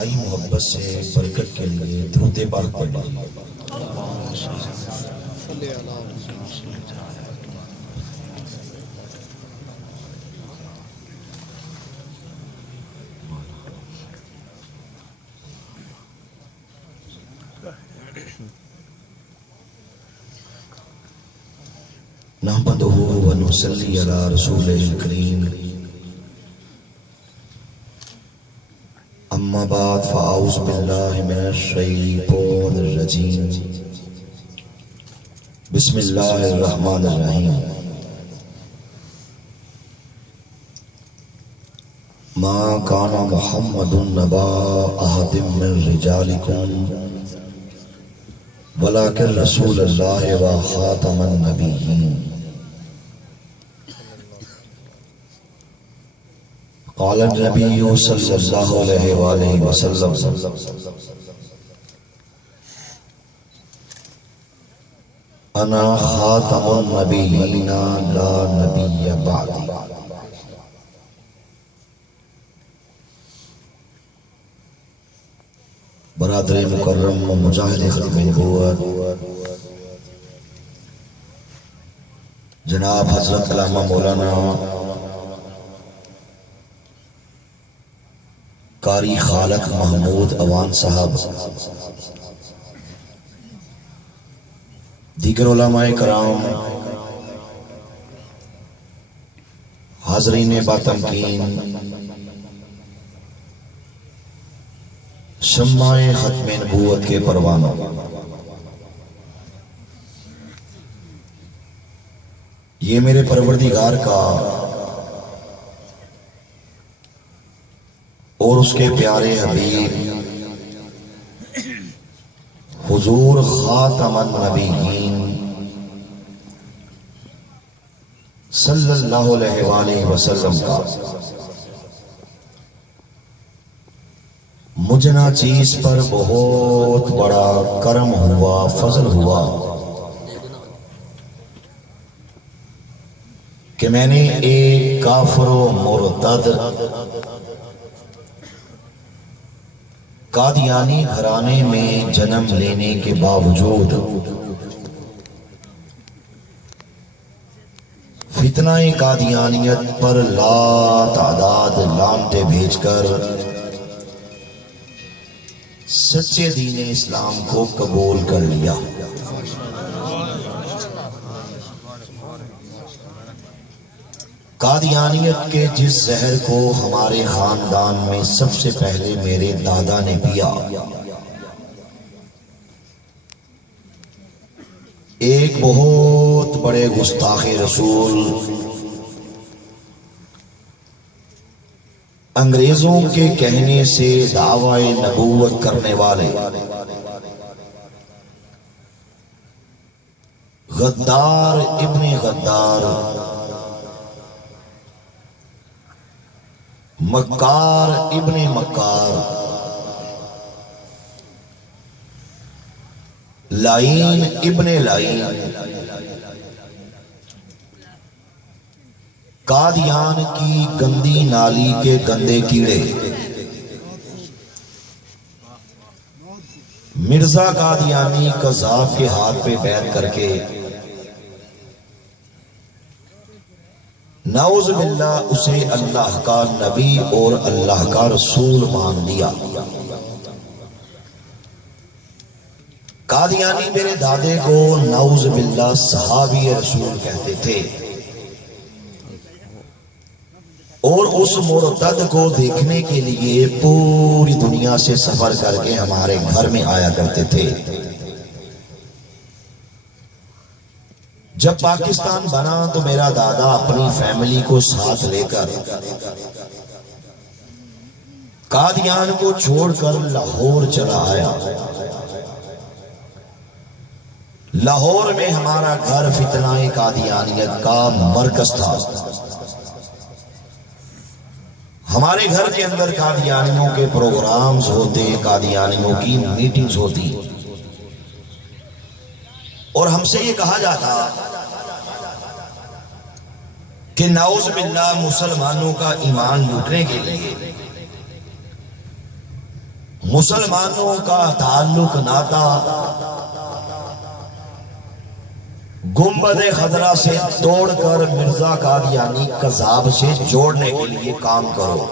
آئی محبت سے برکت کے لیے درود پاک پڑھیں۔ نحمدہ و نصلی علی رسولہ الکریم، اما بعد فاعوذ باللہ من الشیطان الرجیم، بسم اللہ الرحمن الرحیم۔ ما کان محمد نبا احد من رجالکم ولکن رسول اللہ و خاتم النبیین۔ قال النبی صلی اللہ علیہ وآلہ وسلم، انا خاتم النبیین لا نبی بعدی۔ برادر مکرم و مجاہد خدمت نبوت جناب حضرت علامہ مولانا قاری خالق محمود اوان صاحب، دیگر علماء کرام، حاضرین باتمکین، شمع ختم نبوت کے پروانوں، یہ میرے پروردگار کا اور اس کے پیارے حبیب حضور خاتم النبیین صلی اللہ علیہ وآلہ وسلم کا مجھنا چیز پر بہت بڑا کرم ہوا، فضل ہوا کہ میں نے ایک کافر و مرتد قادیانی گھرانے میں جنم لینے کے باوجود فتنہ قادیانیت پر لا تعداد لعنتیں بھیج کر سچے دین اسلام کو قبول کر لیا۔ قادیانیت کے جس زہر کو ہمارے خاندان میں سب سے پہلے میرے دادا نے پیا، ایک بہت بڑے گستاخ رسول، انگریزوں کے کہنے سے دعوی نبوت کرنے والے غدار ابن غدار، مکار ابن مکار، لعین ابن لعین، قادیان کی گندی نالی کے گندے کیڑے، مرزا قادیانی قذاف کے ہاتھ پہ بیعت کر کے نعوذ باللہ اسے اللہ کا نبی اور اللہ کا رسول مان لیا۔ قادیانی میرے دادے کو نعوذ باللہ صحابی رسول کہتے تھے، اور اس مرتد کو دیکھنے کے لیے پوری دنیا سے سفر کر کے ہمارے گھر میں آیا کرتے تھے۔ جب پاکستان بنا تو میرا دادا اپنی فیملی کو ساتھ لے کر قادیان کو چھوڑ کر لاہور چلا آیا۔ لاہور میں ہمارا گھر فتنہ قادیانیت کا مرکز تھا۔ ہمارے گھر کے اندر قادیانیوں کے پروگرامز ہوتے، قادیانیوں کی میٹنگز ہوتی، اور ہم سے یہ کہا جاتا کہ نعوذ باللہ مسلمانوں کا ایمان لوٹنے کے لیے مسلمانوں کا تعلق ناتا گنبد خضرا سے توڑ کر مرزا قادیانی قذاب سے جوڑنے کے لیے کام کرو،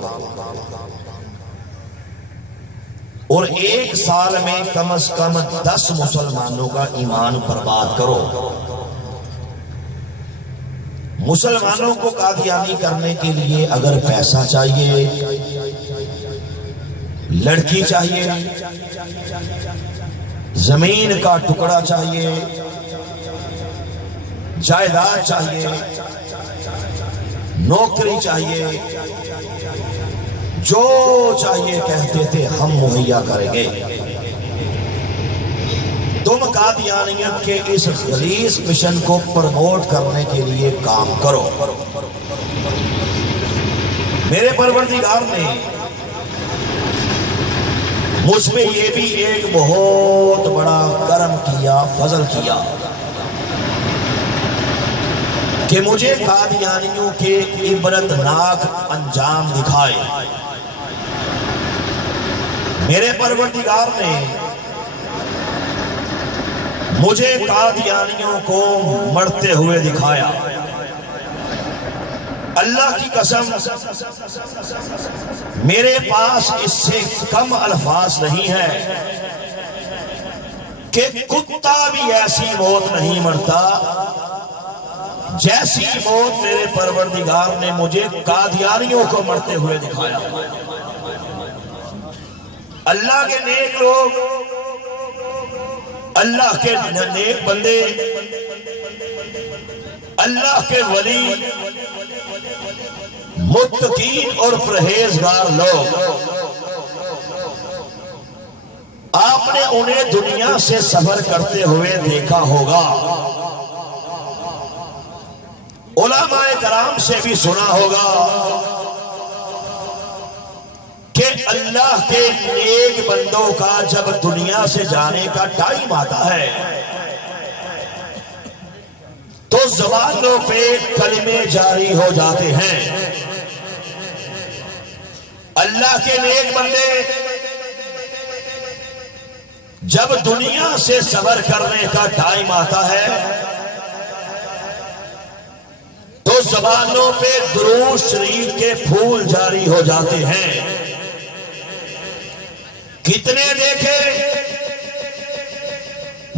اور 1 سال میں کم از کم 10 مسلمانوں کا ایمان برباد کرو۔ مسلمانوں کو قادیانی کرنے کے لیے اگر پیسہ چاہیے، لڑکی چاہیے، زمین کا ٹکڑا چاہیے، جائیداد چاہیے، نوکری چاہیے، جو چاہیے کہتے تھے ہم مہیا کریں گے۔ تم قادیانیت کے اس خلیص مشن کو پروموٹ کرنے کے لیے کام کرو۔ میرے پروردگار نے مجھ میں یہ بھی ایک بہت بڑا کرم کیا، فضل کیا کہ مجھے قادیانیوں کے عبرتناک انجام دکھائے۔ میرے پروردگار نے مجھے قادیانیوں کو مرتے ہوئے دکھایا۔ اللہ کی قسم میرے پاس اس سے کم الفاظ نہیں ہے کہ کتا بھی ایسی موت نہیں مرتا جیسی موت میرے پروردگار نے مجھے قادیانیوں کو مرتے ہوئے دکھایا۔ اللہ کے نیک لوگ، اللہ کے نیک بندے، اللہ کے ولی، متقین اور پرہیزگار لوگ، آپ نے انہیں دنیا سے سفر کرتے ہوئے دیکھا ہوگا، علماء کرام سے بھی سنا ہوگا کہ اللہ کے نیک بندوں کا جب دنیا سے جانے کا ٹائم آتا ہے تو زبانوں پہ کلمے جاری ہو جاتے ہیں۔ اللہ کے نیک بندے جب دنیا سے سفر کرنے کا ٹائم آتا ہے تو زبانوں پہ درود شریف کے پھول جاری ہو جاتے ہیں۔ کتنے دیکھے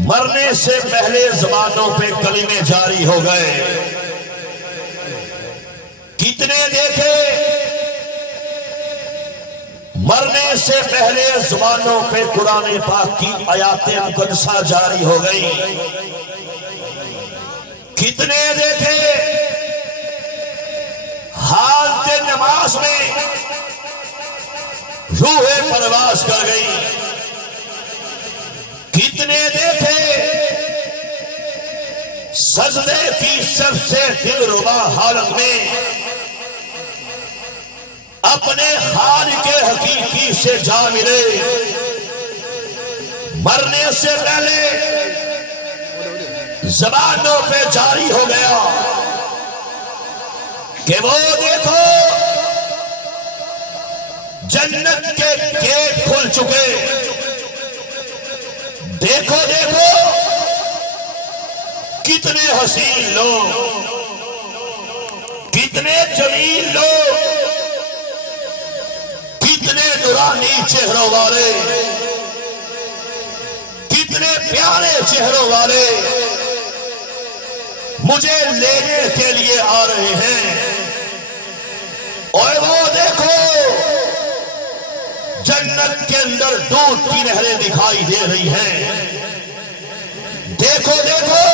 مرنے سے پہلے زبانوں پہ کلمے جاری ہو گئے، کتنے دیکھے مرنے سے پہلے زبانوں پہ قرآن پاک کی آیات مقدسہ جاری ہو گئی، کتنے دیکھے حالت نماز میں روح پرواز کر گئی، کتنے دیکھے سجدے کی سب سے دلربا حالت میں اپنے خالق حقیقی سے جا ملے۔ مرنے سے پہلے زبانوں پہ جاری ہو گیا کہ وہ دیکھو جنت کے گیٹ کھل چکے، دیکھو دیکھو کتنے حسین لوگ، کتنے جمیل لوگ، کتنے نورانی چہروں والے، کتنے پیارے چہروں والے مجھے لینے کے لیے آ رہے ہیں۔ اور وہ دیکھو جنت کے اندر دودھ کی نہریں دکھائی دے رہی ہیں، دیکھو دیکھو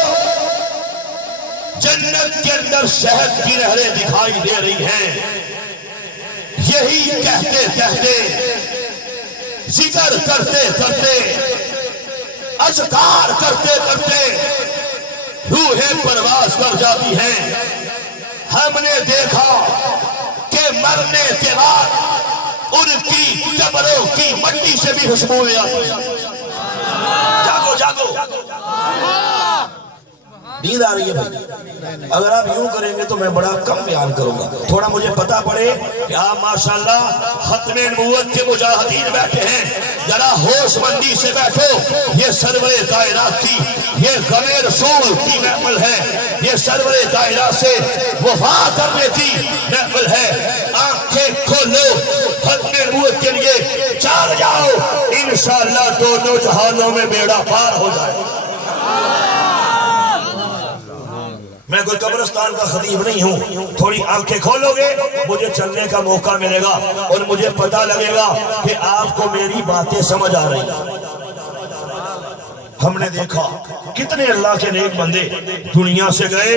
جنت کے اندر شہد کی نہریں دکھائی دے رہی ہیں۔ یہی کہتے کہتے، ذکر کرتے کرتے، اذکار کرتے کرتے روح پرواز کر جاتی ہیں۔ ہم نے دیکھا کہ مرنے کے بعد ان کی قبروں کی مٹی سے بھی خوشبوئیں آتی ہیں۔ جاگو جاگو، نیند آ رہی ہے بھائی؟ اگر آپ یوں کریں گے تو میں بڑا کم بیان کروں گا، تھوڑا مجھے پتا پڑے کہ آپ ماشاءاللہ ختم نبوت کے مجاہدین بیٹھے ہیں، ذرا ہوش مندی سے بیٹھو. یہ سرور کائنات کی یہ غم رسول کی محفل ہے. یہ سرور کائنات سے وفا کرنے کی محفل ہے. آنکھیں کھولو, ختم نبوت کے لیے چار جاؤ. انشاءاللہ دونوں جہانوں میں بیڑا پار ہو جائے. میں کوئی قبرستان کا خطیب نہیں ہوں. تھوڑی آنکھیں کھولو گے مجھے چلنے کا موقع ملے گا اور مجھے پتہ لگے گا کہ آپ کو میری باتیں سمجھ آ رہی ہیں. ہم نے دیکھا کتنے اللہ کے نیک بندے دنیا سے گئے,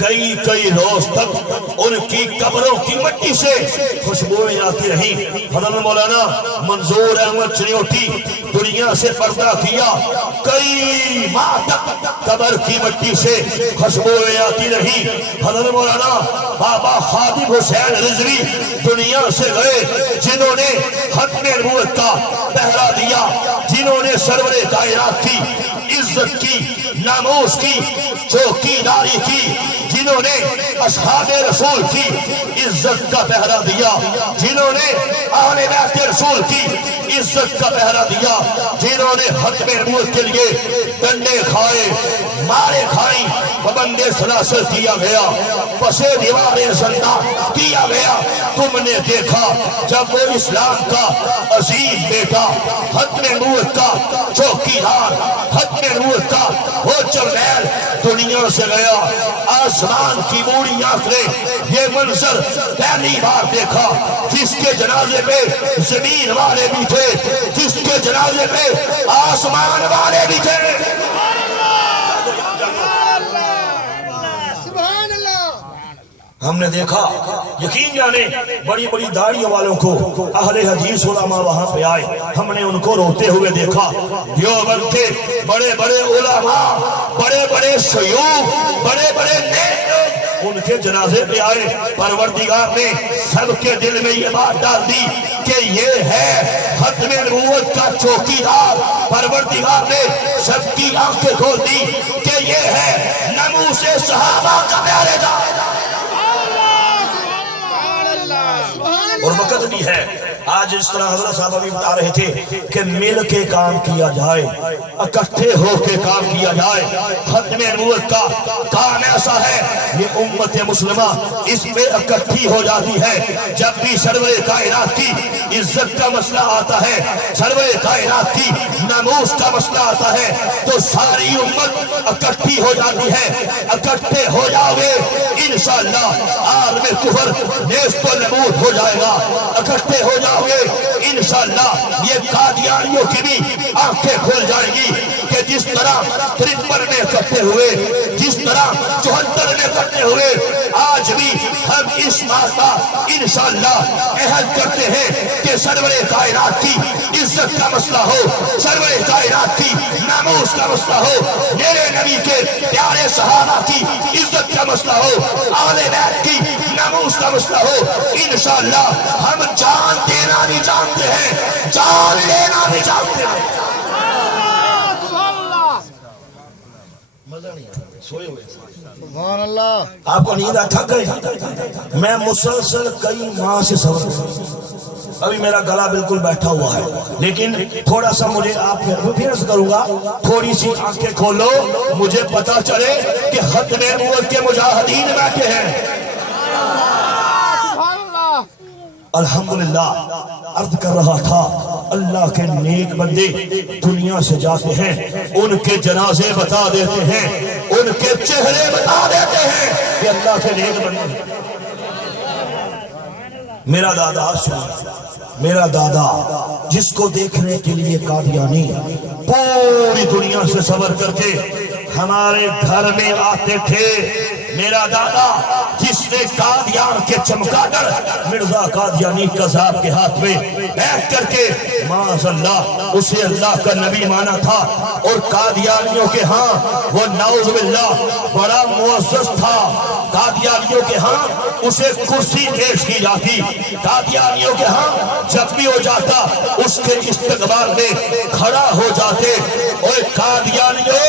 کئی روز تک ان کی قبروں کی مٹی سے خوشبوئیں آتی رہی. حضرت مولانا منظور احمد چنیوٹی دنیا سے پردہ کیا, کئی ماہ تک قبر کی مٹی سے خوشبوئیں آتی رہی. حضرت مولانا بابا خادم حسین رضوی دنیا سے گئے جنہوں نے ختم نبوت کا پہرا دیا, جنہوں نے سرور کائنات کی عزت کی, ناموس کی چوکیداری کی, جنہوں نے اصحاب رسول کی عزت کا پہرا دیا, جنہوں نے اہل بیت رسول کی عزت کا پہرا دیا, جنہوں نے ختم نبوت کے لیے ڈنڈے کھائے, مارے کھائیں, پابندِ سلاسل کیا گیا, پسے دیوارِ زندہ کیا گیا. تم نے دیکھا جب وہ اسلام کا عظیم بیٹا, ختم نبوت کا چوکیدار, ختم نبوت کا وہ چربیل دنیا سے گیا. آسمان کی موڑی آنکھ نے یہ منظر پہلی بار دیکھا. جس کے جنازے پہ زمین والے بھی تھے, جس کے جنازے پہ آسمان والے بھی تھے. ہم نے دیکھا, یقین جانے بڑی بڑی داڑھیوں والوں کو اہل حدیث علماء وہاں پہ آئے, ہم نے ان کو روتے ہوئے دیکھا. دیوبند کے بڑے بڑے علماء, بڑے بڑے شیوخ, بڑے بڑے نیک ان کے جنازے پہ آئے. پروردگار نے سب کے دل میں یہ بات ڈال دی کہ یہ ہے ختم نبوت کا چوکیدار. پروردگار نے سب کی آنکھیں کھول دی کہ یہ ہے ناموس صحابہ کا پیارے دار. اور وقت بھی ہے. آج اس طرح حضرت صاحب بھی بتا رہے تھے کہ مل کے کام کیا جائے, اکٹھے ہو کے کام کیا جائے. ختم نبوت کا کام ایسا ہے, یہ امت مسلمہ اس پہ اکٹھی ہو جاتی ہے. جب بھی سرور کائنات کی عزت کا مسئلہ آتا ہے, سرور کائنات کی ناموس کا مسئلہ آتا ہے, تو ساری امت اکٹھی ہو جاتی ہے. اکٹھے ہو جاؤ گے انشاءاللہ عالم کفر نیست و نابود ہو جائے گا. اکٹھے ہو جاؤ گے انشاءاللہ یہ قادیانیوں کی بھی آنکھیں کھل جائیں گی کہ جس طرح 53 میں اکٹھے ہوئے, جس طرح 74 میں اکٹھے ہوئے, آج بھی ہم اس بات کا انشاءاللہ عہد کرتے ہیں کہ سرور کائنات کی عزت کا مسئلہ ہو, سرور کائنات کی ناموس کا مسئلہ ہو, میرے نبی کے پیارے صحابہ کی عزت کا مسئلہ ہو, اہل بیت کی ناموس کا مسئلہ ہو. انشاءاللہ ہم جان دینا بھی جانتے ہیں, جان لینا بھی جانتے ہیں. سوئے ہوئے سبحان اللہ. آپ کو نیند تھک گئی؟ میں مسلسل کئی ماہ سے صبر کروں, ابھی میرا گلا بالکل بیٹھا ہوا ہے, لیکن تھوڑا سا مجھے آپ پھر عرض کروں گا, تھوڑی سی آنکھیں کھولو, مجھے پتا چلے کہ ختم نبوت کے مجاہدین بیٹھے ہیں. الحمدللہ عرض کر رہا تھا, اللہ کے نیک بندے دنیا سے جاتے ہیں, ان کے جنازے بتا دیتے ہیں, ان کے چہرے بتا دیتے ہیں کہ اللہ کے نیک بندے. میرا دادا سن, میرا دادا جس کو دیکھنے کے لیے قادیانی پوری دنیا سے سفر کر کے ہمارے گھر میں آتے تھے. میرا دادا جس نے قادیان کے چمگادڑ مرزا قادیانی قذاب کے ہاتھ میں بیٹھ کر کے معاذ اللہ اسے اللہ کا نبی مانا تھا, اور قادیانیوں کے ہاں وہ نعوذ باللہ بڑا معزز تھا. قادیانیوں کے ہاں اسے کرسی پیش کی جاتی, قادیانیوں کے ہاں جب بھی ہو جاتا اس کے استقبال میں کھڑا ہو جاتے. اور قادیانیوں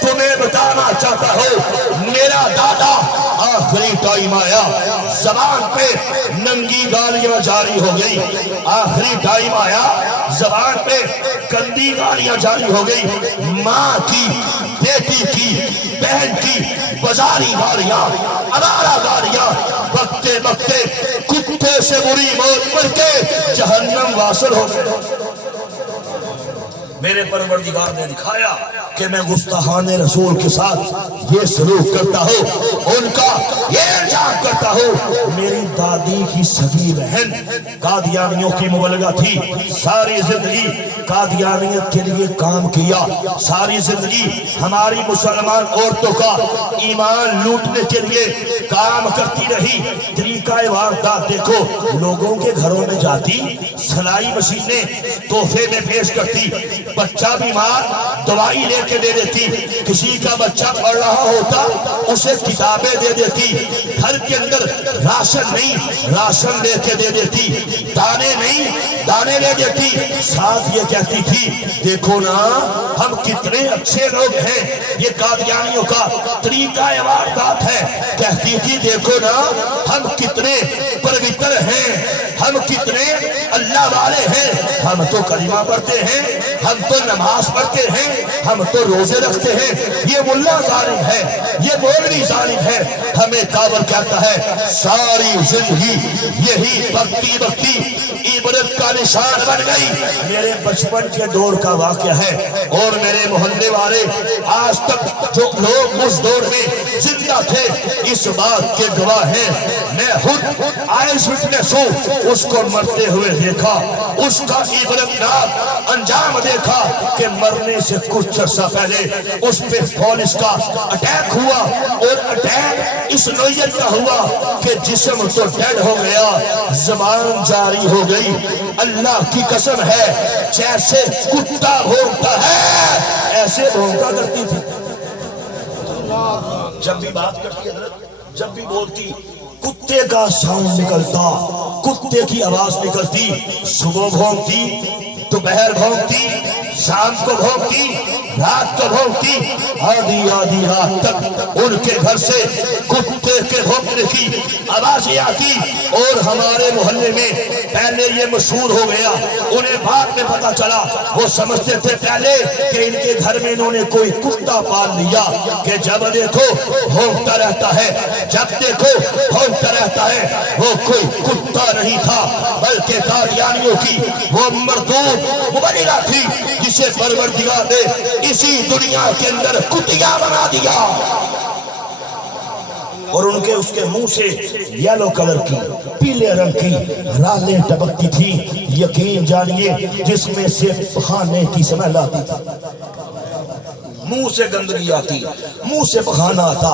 تمہیں بتانا چاہتا ہوں, میرا دادا آخری ٹائم آیا, زبان پہ ننگی گالیاں جاری ہو گئی. آخری ٹائم آیا, زبان پہ گندی گالیاں جاری ہو گئی. ماں کی, بیٹی کی, بہن کی بازاری گالیاں, ادارہ گالیاں, بکتے بکتے کتے سے بری موت مر کے جہنم واصل ہو گئے. میرے پروردگار نے دکھایا کہ میں گستاخان رسول کے ساتھ یہ سلوک کرتا ہوں, ان کا یہ الزام کرتا ہوں. میری دادی کی سگی بہن قادیانیوں کی مبلغہ تھی, ساری زندگی قادیانیت کے لیے کام کیا, ساری زندگی ہماری مسلمان عورتوں کا ایمان لوٹنے کے لیے کام کرتی رہی. طریقہ واردات دیکھو, لوگوں کے گھروں میں جاتی, سلائی مشینیں تحفے میں پیش کرتی, بچہ بیمار دوائی لے کے دے دیتی, کسی کا بچہ پڑھ رہا ہوتا اسے کتابیں دے دیتی, گھر کے اندر راشن نہیں راشن لے کے دے دیتی, دانے نہیں دانے لے دیتی. ساتھ یہ کہتی تھی دیکھو نا ہم کتنے اچھے لوگ ہیں, یہ قادیانیوں کا طریقہ واردات ہے. کہتی تھی دیکھو نا ہم کتنے پروتر ہیں, ہم کتنے اللہ والے ہیں, ہم تو کلمہ پڑھتے ہیں, ہم تو نماز پڑھتے ہیں, ہم تو روزے رکھتے ہیں. یہ ملا ظالم ہے, یہ مولوی ظالم ہے, ہمیں کافر کہتا ہے. ساری زندگی یہی بھکتی بھکتی عبرت کا نشان بن گئی. میرے بچپن کے دور کا واقعہ ہے, اور میرے محلے والے آج تک جو لوگ اس دور میں زندہ تھے اس بات کے گواہ ہیں. میں خود آئس وٹنس ہوں, اس کو مرتے ہوئے دیکھا, اس کا عبرتناک انجام دیکھا کہ مرنے سے کچھ عرصہ پہلے اس پہ پولیس کا اٹیک ہوا, اور اٹیک اس نوعیت کا ہوا کہ جسم تو ڈیڈ ہو گیا, زبان جاری ہو گئی. اللہ کی قسم ہے جیسے کتا بھونکتا ہے ایسے بھونکا کرتی تھی. جب بھی بات کرتی حضرت, جب بھی بولتی کتے کا ساؤنڈ نکلتا, کتے کی آواز نکلتی. صبح بھونکتی, دوپہر بھونکتی, شام کو بھونکتی, رات کو بھونکتی. آدھی رات تک ان کے گھر سے کتے کے بھونکنے کی آوازیں آتی. اور ہمارے محلے میں پہلے یہ مشہور ہو گیا, انہیں بعد میں پتا چلا, وہ سمجھتے تھے پہلے کہ ان کے گھر میں انہوں نے کوئی کتا پال لیا کہ جب دیکھو بھونکتا رہتا ہے, جب دیکھو بھونکتا رہتا ہے. وہ کوئی کتا نہیں تھا بلکہ قادیانیوں کی وہ مردود مبلغہ تھی جسے پروردگار نے اسی دنیا کے اندر کتیا بنا دیا. اور ان کے اس کے منہ سے یلو کلر کی, پیلے رنگ کی رالیں ٹپکتی تھی. یقین جانیے جس میں سے پخانے کی سمیل آتی تھی, منہ سے گندگی آتی, منہ سے پخانا آتا.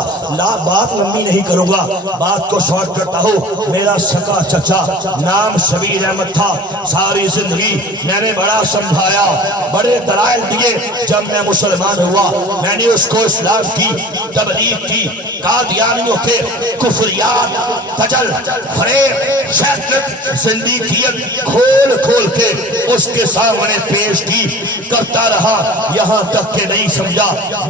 بات لمبی نہیں کروں گا, بات کو شارٹ کرتا ہوں. میرا سکا چچا نام شبیر احمد تھا. ساری زندگی میں نے بڑا سمجھایا, بڑے دلائل دیے. جب میں مسلمان ہوا میں نے اس کو اسلام کی تبلیغ کی. قادیانیوں کے کفریات, تجل, فریب, شیطنت, زندگیت کھول کھول کے اس کے سامنے پیش کی کرتا رہا, یہاں تک کہ نہیں سمجھا.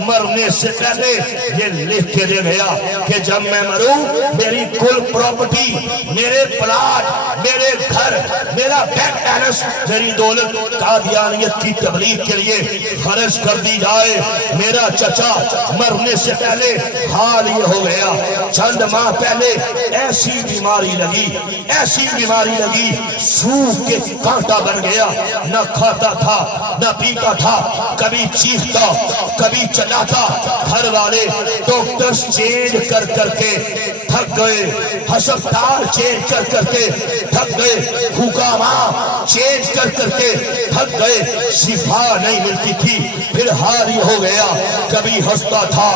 مرنے سے پہلے یہ لکھ کے دے گیا کہ جب میں مروں میری کل پراپرٹی, میرے پلاٹ, میرے گھر, میرا بینک بیلنس, میری دولت قادیانیت کی تبلیغ کے لیے خرچ کر دی جائے. میرا چچا مرنے سے پہلے حال یہ ہو گیا. چند ماہ پہلے ایسی بیماری لگی, سوکھ کے کانٹا بن گیا. نہ کھاتا تھا نہ پیتا تھا, کبھی چیختا کبھی چلاتا. گھر والے ڈاکٹرز چینج کر کر کے تھک گئے, ہسپتال چینج کر کر کے تھک گئے, حکاماں چینج کر کر کے تھک گئے. شفا نہیں ملتی تھی. پھر حال یہ ہو گیا, کبھی ہنستا تھا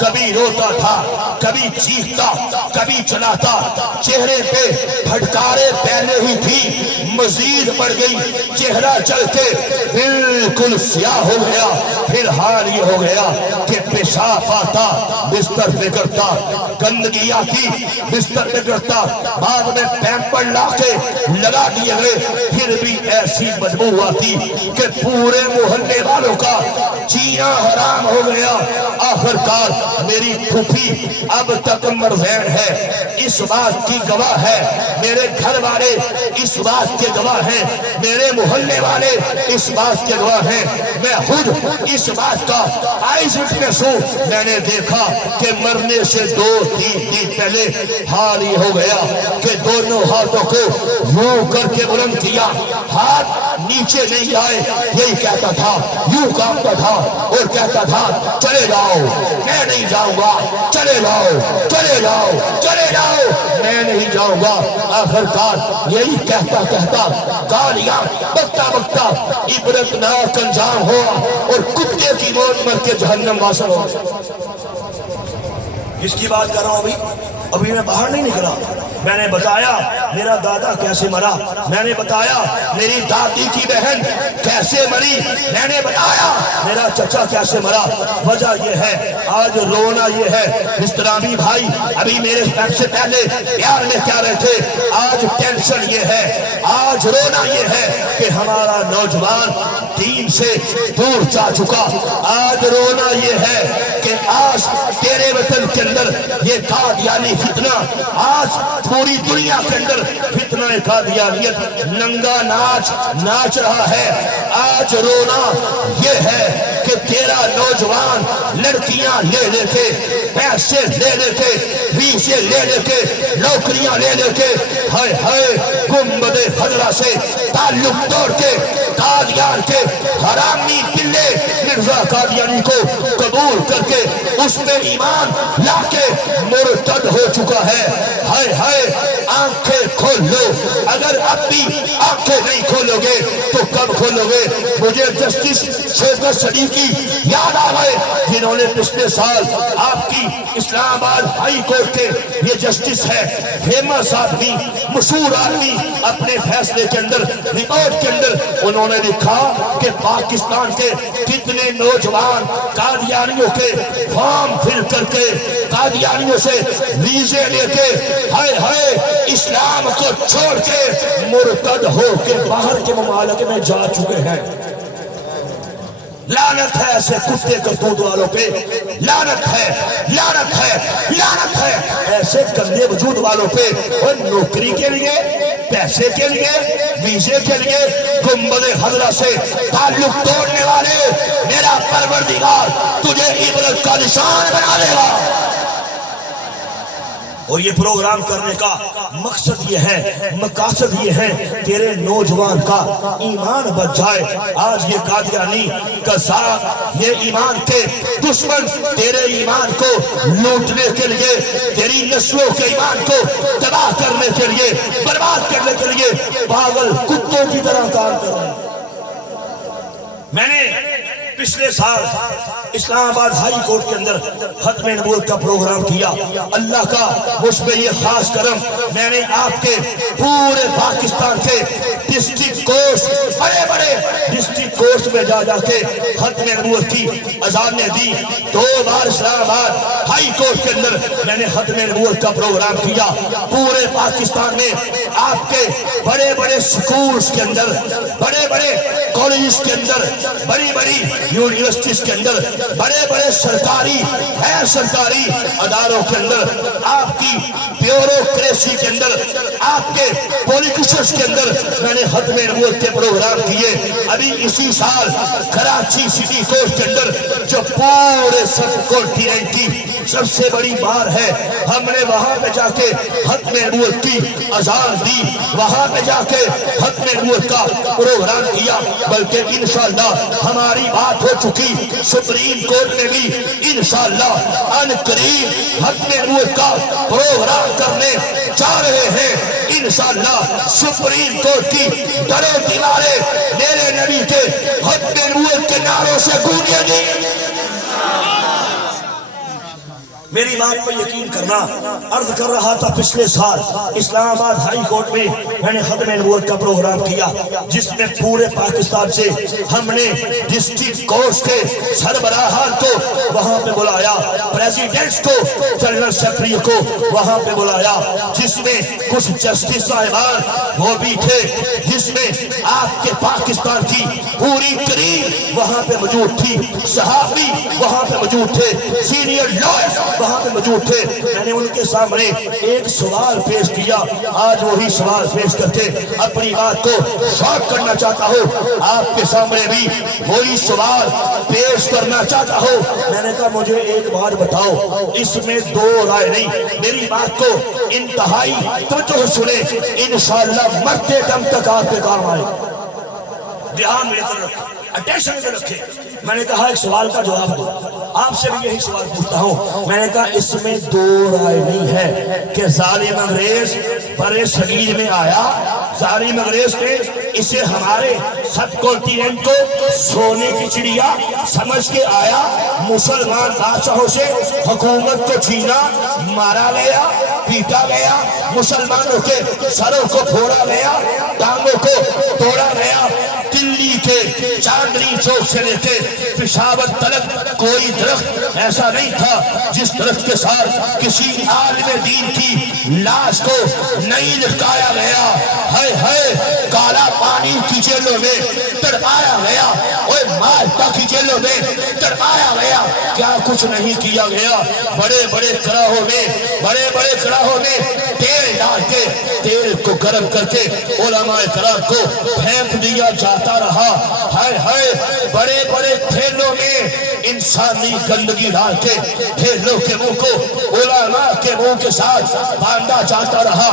کبھی روتا تھا, کبھی چیختا کبھی چلاتا. چہرے پہ پھٹکارے پہنے ہی تھی, مزید بڑھ گئی. چہرہ چل کے بالکل سیاہ ہو گیا. پھر حال یہ ہو گیا کہ پیشاب آتا بستر پہ کرتا، گندگی آتی بستر پہ کرتا، بعد میں پیمپر لا کے لگا دیے گئے، پھر بھی ایسی بدبو آتی کہ پورے محلے والوں کا جینا حرام ہو گیا۔ آخر کار میری پھوپھی اب تک مرزین ہے، اس بات کی گواہ ہے، میرے گھر والے اس بات کے گواہ ہیں، میرے محلے والے اس بات کے گواہ ہیں، میں خود اس بات کا آئیز وٹنس ہوں۔ میں نے دیکھا کہ مرنے سے 2-3 دن پہلے حال یہ ہو گیا کہ دونوں ہاتھوں کو یوں کر کے بلند کیا، ہاتھ نیچے نہیں آئے، یہی کہتا تھا، یوں کامتا تھا اور کہتا تھا چلے جاؤ، میں نہیں جاؤں گا، چلے جاؤ، چلے جاؤ، چلے جاؤ، میں نہیں جاؤں گا۔ آخر کار یہی کہتا کہتا گالیاں بکتا بکتا عبرتناک انجام ہوا اور کتے کی موت مر کے جہنم واصل ہوا۔ اس کی بات کر رہا ہوں ابھی میں باہر نہیں نکلا۔ میں نے بتایا میرا دادا کیسے مرا، میں نے بتایا میری دادی کی بہن کیسے مری، میں نے بتایا میرا چچا کیسے مرا۔ وجہ یہ ہے، آج رونا یہ ہے، اسلامی بھائی ابھی میرے سے پہلے پیار میں کیا رہے تھے، آج ٹینشن یہ ہے، آج رونا یہ ہے کہ ہمارا نوجوان دین سے دور جا چکا۔ آج رونا یہ ہے کہ آج تیرے وطن کے اندر یہ قادیانی فتنہ، آج پوری دنیا کے اندر فتنہ قادیانیت ننگا ناچ ناچ رہا ہے۔ آج رونا یہ ہے کہ تیرا نوجوان لڑکیاں لے لے کے، پیسے لے لے کے، ویزے لے لے کے، نوکریاں لے لے کے، ہائے ہائے گنبد خضرا سے تعلق توڑ کے قادیان کے حرامی پلے مرزا قادیانی کو قبول کر کے اس میں ایمان لا کے مرتد ہو چکا ہے۔ ہائے ہائے آنکھیں کھول لو، اگر اب بھی آنکھیں نہیں کھولو گے تو کب کھولو گے؟ مجھے جسٹس شیخ صدیقی یاد آ گئے جنہوں نے پچھلے سال آپ کی اسلام آباد ہائی کورٹ کے یہ جسٹس ہے، فیمس آدمی، مشہور آدمی، اپنے فیصلے کے اندر رپورٹ کے اندر انہوں نے لکھا کہ پاکستان کے کتنے نوجوان قادیانیوں کے فارم فل کر کے قادیانیوں سے ویزے لے کے ہائے ہائے اسلام کو چھوڑ کے مرتد ہو کے باہر کے ممالک میں جا چکے ہیں۔ لعنت ہے ایسے کتے کرتوت والوں پہ، لعنت ہے، لعنت ہے، لعنت ہے ایسے گندے وجود والوں پہ۔ اور نوکری کے لیے، پیسے کے لیے، ویزے کے لیے گنبد خضرا سے تعلق توڑنے والے، میرا پروردگار تجھے عبرت کا نشان بنا دے گا۔ اور یہ پروگرام کرنے کا مقصد یہ ہے، مقاصد یہ ہے تیرے نوجوان کا ایمان بچ جائے۔ آج یہ قادیانی قذاب، یہ ایمان کے دشمن تیرے ایمان کو لوٹنے کے لیے، تیری نسلوں کے ایمان کو تباہ کرنے کے لیے، برباد کرنے کے لیے پاگل کتوں کی طرح کام کر رہے ہیں۔ میں نے پچھلے سال اسلام آباد ہائی کورٹ کے اندر ختم نبوت کا پروگرام کیا۔ اللہ کا مجھ پہ یہ خاص کرم، میں نے آپ کے پورے پاکستان کے ڈسٹرکٹ کورٹس، بڑے بڑے ڈسٹرکٹ کورٹس میں جا جا کے ختم نبوت کی اذانیں دی۔ 2 بار اسلام آباد ہائی کورٹ کے اندر میں نے ختم نبوت کا پروگرام کیا۔ پورے پاکستان میں آپ کے بڑے بڑے سکولز کے اندر، بڑے بڑے کالجز کے اندر، بڑی بڑی یونیورسٹیز کے اندر، بڑے بڑے سرکاری غیر سرکاری اداروں کے اندر، آپ کی بیوروکریسی کے اندر، آپ کے پولیٹیشنز کے اندر میں نے ختم نبوت کے پروگرام کیے۔ ابھی اسی سال کراچی سٹی کورٹ کے اندر جو پورے سب کانٹیننٹ کی سب سے بڑی بار ہے، ہم نے وہاں پہ جا کے ختم نبوت کی اذان دی، وہاں پہ جا کے ختم نبوت کا پروگرام کیا۔ بلکہ انشاءاللہ ہماری بات ہو چکی، سپریم کورٹ میں بھی انشاءاللہ ان قریب ختم نبوت کا پروگرام کرنے جا رہے ہیں۔ انشاءاللہ سپریم کورٹ کی در و دیواریں میرے نبی کے ختم نبوت کے نعروں سے گونجیں گی۔ میری بات پہ یقین کرنا. عرض کر رہا تھا پچھلے سال اسلام آباد ہائی کورٹ میں نے ختم نبوت کا پروگرام کیا جس میں پورے پاکستان سے ہم نے ڈسٹرکٹ کورٹس کے سربراہان کو وہاں پہ بلایا, پریزیڈنٹس کو, جنرل سیکرٹری کو وہاں پہ بلایا, جس میں کچھ جسٹس صاحبان وہ بھی تھے, جس میں آپ کے پاکستان کی پوری کریم وہاں پہ موجود تھی, صحافی وہاں پہ موجود تھے, سینئر لائر وہاں پہ موجود تھے. میں نے ان کے سامنے ایک سوال پیش کیا, آج وہی سوال پیش کرتے اپنی بات کو شارٹ کرنا چاہتا ہوں, آپ کے سامنے بھی وہی سوال پیش کرنا چاہتا ہوں. میں نے کہا مجھے ایک بات بتاؤ, اس میں دو رائے نہیں, میری بات کو انتہائی توجہ سے سنیں, انشاءاللہ مرتے دم تک آپ کے کام آئے. دھیان میں رکھیں, اٹینشن میں رکھیں. میں نے کہا ایک سوال کا جواب دو, آپ سے بھی یہی سوال پوچھتا ہوں. میں نے کہا اس میں دو رائے نہیں ہے کہ ظالم انگریز برے صغیر میں آیا, ظالم انگریز نے اسے ہمارے سب کانٹیننٹ کو سونے کی چڑیا سمجھ کے آیا, مسلمان بادشاہوں سے حکومت کو چھینا, مارا گیا, پیٹا گیا, مسلمانوں کے سروں کو پھوڑا گیا, ٹانگوں کو توڑا گیا. دلی کے چاندنی چوک سے لے کے پشاور تلک کوئی درخت ایسا نہیں تھا جس درخت کے ساتھ کسی عالم دین کی لاش کو نہیں لٹکایا گیا. ہائے ہائے, کالا پانی کی جیلوں میں تڑپایا گیا, اور مالٹا کی جیلوں میں تڑپایا گیا. کیا کچھ نہیں کیا گیا. بڑے بڑے کڑاہوں میں تیل ڈال کے, تیل کو گرم کر کے علماء کرام کو پھینک دیا جاتا رہا. ہائے ہائے, بڑے بڑے تھیلوں میں انسانی گندگی ڈال کے تھیلوں کے منہ کو علماء کے منہ کے ساتھ باندھا جاتا رہا.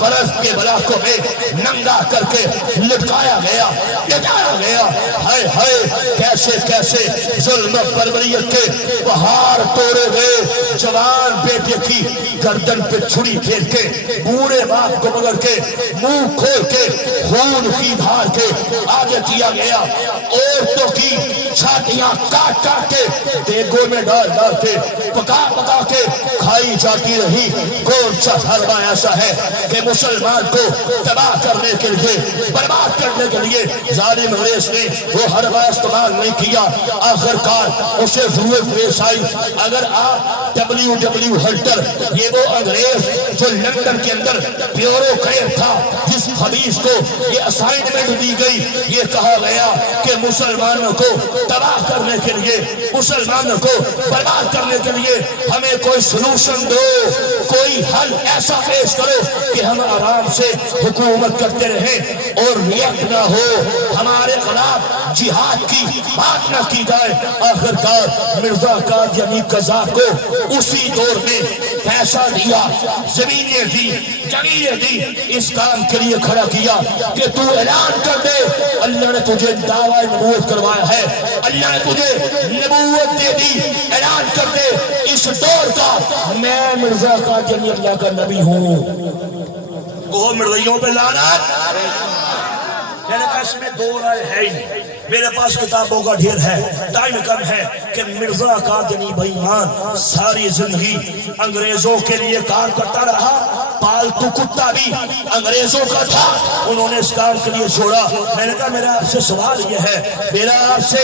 برف کے بلاکوں میں ننگا کر کے لٹکایا گیا, لٹایا گیا. ہائے ہائے, کیسے کیسے ظلم و بربریت کے پہاڑ توڑے گئے. جوان بیٹے کی گردن پہ چھری پھیر کے, بوڑھے باپ کو پکڑ کے منہ کھول کے خون کی دھار کے آگے دیا گیا. عورتوں کی چھاتیاں کاٹ کاٹ کے دیگوں میں ڈال ڈال کے پکا پکا کے کھائی جاتی رہی. کون سا حربہ ایسا ہے کہ مسلمان کو تباہ کرنے کے لیے, برباد کرنے کے لیے ظالم انگریز نے وہ حربہ استعمال نہیں کیا. آخر کار اسے ضرورت پیش آئی. اگر آپ WW ہنٹر, یہ وہ انگریز جو لندن کے اندر بیوروکریٹ تھا, جس خبیث کو یہ اسائنمنٹ دی گئی, یہ کہا گیا کہ مسلمانوں کو تباہ کرنے کے لیے, مسلمانوں کو برباد کرنے کے لیے ہمیں کوئی سلوشن دو, کوئی حل ایسا پیش کرو کہ ہم آرام سے حکومت کرتے رہیں اور ریاکٹ نہ ہو, ہمارے خلاف جہاد کی بات نہ کی جائے. آخر کار مرزا قادیانی قذاب کو اسی دور میں پیسہ دیا, زمینیں دی, جگیریں دی, اس کام کے لیے کھڑا کیا کہ تو اعلان کر دے, اللہ نے تجھے دعویٰ نبوت کروایا ہے, اللہ نے تجھے نبوت دے دی, اعلان کر دے اس دور کا, میں مرزا قادیانی اللہ کا نبی ہوں. وہ مرزائیوں پہ لعنت. میں نے کہا اس میں دو رائے ہے ہی نہیں. میرے پاس کتابوں کا ڈھیر ہے, ٹائم کم ہے, کہ مرزا قادیانی بے ایمان ساری زندگی انگریزوں کے لیے کام کرتا رہا. پالتو کتا بھی انگریزوں کا تھا, انہوں نے اس کام کے لیے چھوڑا. میں نے کہا میرا آپ سے سوال یہ ہے, میرا آپ سے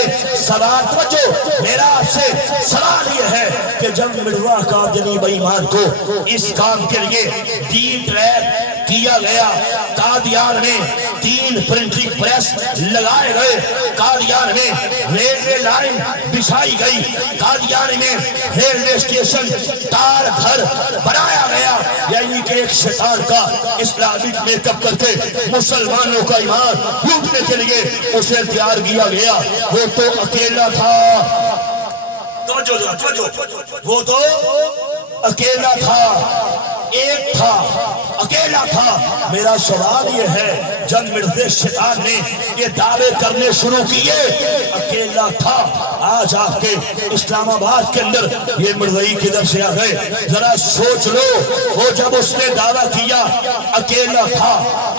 سوال یہ ہے کہ جب مرزا قادیانی بے ایمان کو اس کام کے لیے ڈی ٹریپ کیا گیا, قادیان میں 3 پرنٹنگ پریس لگائے گئے, قادیان میں ریلوے لائن بچھائی گئی, قادیان میں ریلوے اسٹیشن تار گھر بنایا گیا. یعنی کہ ایک شیطان کا اسلامک میک اپ کر کے مسلمانوں کا ایمان لوٹنے کے لیے اسے تیار کیا گیا. وہ تو اکیلا تھا, وہ تو اکیلا تھا, ایک تھا, اکیلا تھا. میرا سوال یہ ہے, جب مرزا شیطان نے یہ دعوے کرنے شروع کیے, اکیلا بات تھا، آج آپ کے اسلام آباد کے اندر یہ مرزائی کدھر سے آ گئے؟ ذرا سوچ لو، وہ جب اس نے دعویٰ کیا اکیلا تھا،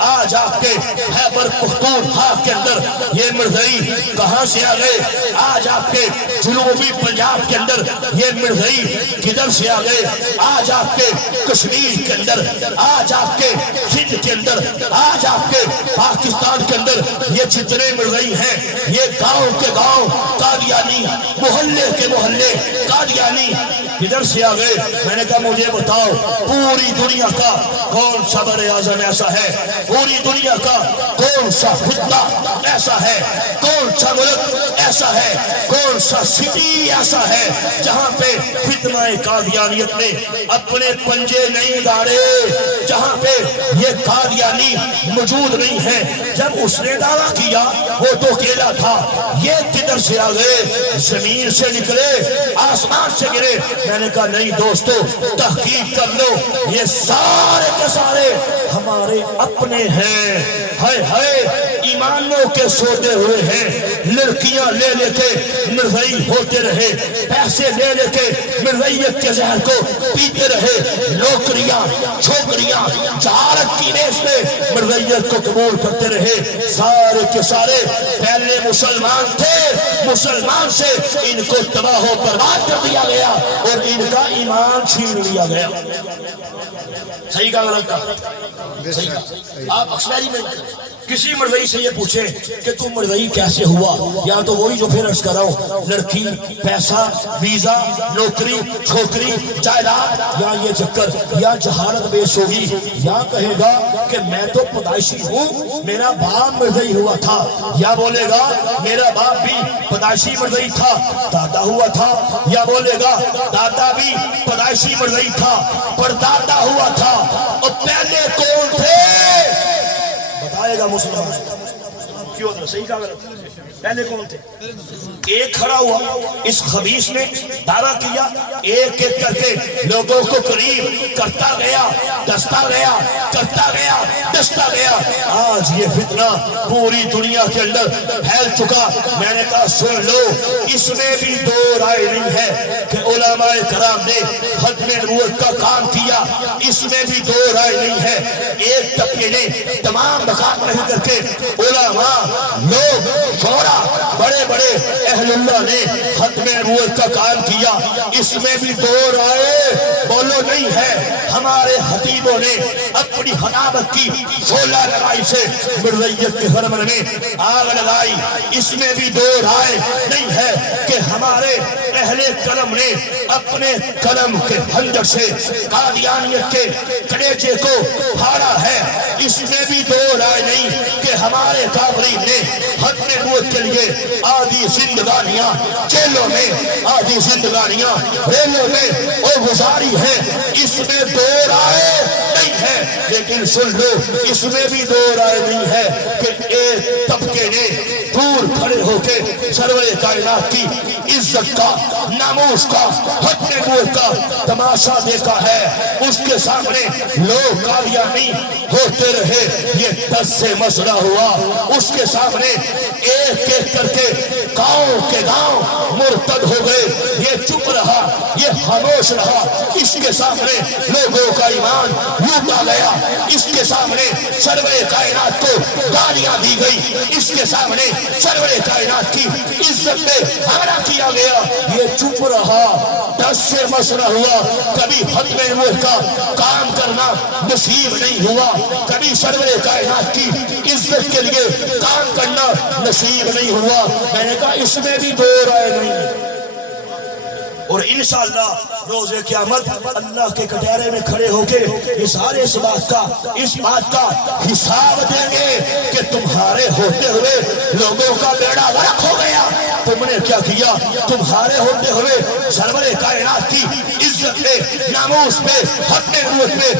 آج آپ کے خیبر پختونخوا کے اندر یہ مرزائی کہاں سے آ گئے؟ آج آپ کے جنوبی پنجاب کے اندر یہ مرزائی کدھر سے آ گئے؟ آج آپ کے کشمیر کے اندر، آج آپ کے سندھ کے اندر، آج آپ کے پاکستان کے اندر یہ جتنے مرزائی ہیں، یہ گاؤں کے گاؤں قادیانی، محلے کے محلے قادیانی کدھر سے آ گئے؟ میں نے کہا مجھے بتاؤ، پوری دنیا کا کون سا بر اعظم ایسا ہے، پوری دنیا کا کون سا خطہ ایسا ہے، کون سا ملک ایسا ہے، کون سا سٹی ایسا ہے جہاں پہ فتنہ قادیانیت نے اپنے پنجے نہیں گاڑے، جہاں پہ یہ قادیانی موجود نہیں ہے؟ جب اس نے دعویٰ کیا وہ تو اکیلا تھا، یہ کدھر سے آ گئے؟ زمین سے نکلے، آسمان سے گرے؟ میں نے کہا نہیں دوستو، تحقیق کر لو، یہ سارے کے سارے ہمارے اپنے ہیں۔ ہائے ہائے، ایمانوں کے سوتے ہوئے ہیں، لڑکیاں لے لے کے مرزائی ہوتے رہے، پیسے لے لے کے مرزائیت کے زہر کو پیتے رہے، نوکریاں چھوکریاں جہالت کی نیز پہ مرزائیت کو قبول کرتے رہے، سارے کے سارے پہلے مسلمان تھے، مسلمان سے ان کو تباہ و برباد کر دیا گیا اور ان کا ایمان چھین لیا گیا۔ صحیح کہا غلط کہا؟ صحیح کہا۔ آپ ایکسپیریمنٹ کریں، کسی مرزائی سے یہ پوچھیں کہ تم مرزائی کیسے ہوا، یا تو وہی جو پھر عرض کر رہا ہوں، لڑکی، پیسہ، ویزا، نوکری، چھوکری، جائیداد، یا یہ چکر، یا جہالت بیش ہوگی، یا کہے گا کہ میں تو پیدائشی ہوں، میرا باپ مرزائی ہوا تھا، یا بولے گا میرا باپ بھی پیدائشی مرزائی تھا، دادا ہوا تھا، یا بولے گا دادا بھی پیدائشی مرزائی تھا، پردادا ہوا تھا، اور پہلے کون تھے؟ بتائے گا مسلمان۔ کیوں تھا؟ صحیح کہا غلط؟ پہلے کون تھے؟ ایک کھڑا ہوا، اس خبیث نے دعویٰ کیا، ایک ایک کر کے لوگوں کو قریب کرتا گیا، دستا گیا، کرتا گیا، دستا گیا، آج یہ فتنہ پوری دنیا کے اندر پھیل چکا۔ میں نے کہا سن لو، اس میں بھی دو رائے نہیں ہے کہ علماء کرام نے ختم نبوت کا کام کیا، اس میں بھی دو رائے نہیں ہے۔ ایک طبقے نے تمام مقام رہ کر کے علماء، لوگ، شورا، بڑے بڑے اہل اللہ نے ختم نبوت کا کام کیا، اس میں بھی دو رائے بولو نہیں ہے۔ ہمارے خطیبوں نے اپنی خطابت کی شعلہ لگائی سے مرزائیت کے حرم میں آگ لگائی، اس میں بھی دو رائے نہیں ہے کہ ہمارے اہل قلم نے اپنے قلم کے خنجر سے قادیانیت کے کلیجے کو پھاڑا ہے، اس میں بھی دو رائے نہیں کہ ہمارے کافرین نے ختم نبوت کے لیے آدھی زندگانیاں جیلوں میں، آدھی زندگانیاں ریلوں میں اور گزاری ہیں، اس میں دو رائے نہیں ہے۔ لیکن سن لو، اس میں بھی دو رائے نہیں ہے کہ ایک طبقے نے دور کھڑے ہو کے سرور کائنات کی عزت کا، ناموس کا، ختم نبوت کا تماشا دیکھا ہے، اس کے سامنے لوگ قادیانی ہوتے رہے، یہ 10 سے مسئلہ ہوا، اس کے سامنے ایک ایک کر کے گاؤں کے گاؤں مرتد ہو گئے، یہ چپ رہا، یہ خاموش رہا، اس کے سامنے لوگوں کا ایمان لوٹا گیا، اس کے سامنے سرور کائنات کو گالیاں دی گئی، اس کے سامنے سرور کائنات کی عزت پہ حملہ کیا گیا، یہ چپ رہا، 10 سے مسئلہ ہوا، کبھی ختم نبوت کا کام کرنا نصیب نہیں ہوا، کبھی سرور کائنات کی عزت کے لیے کام کرنا نصیب نہیں ہوا۔ میں نے کہا اس میں بھی دو رائے نہیں، اور انشاءاللہ روز قیامت اللہ کے کٹہرے میں کھڑے ہو کے اس بات کا حساب دیں گے کہ تمہارے ہوتے ہوئے لوگوں کا بیڑا غرق ہو گیا، تم نے کیا کیا؟ تمہارے ہوتے ہوئے سرور کائنات کی عزت پہ، ناموس پہ، ختم نبوت پہ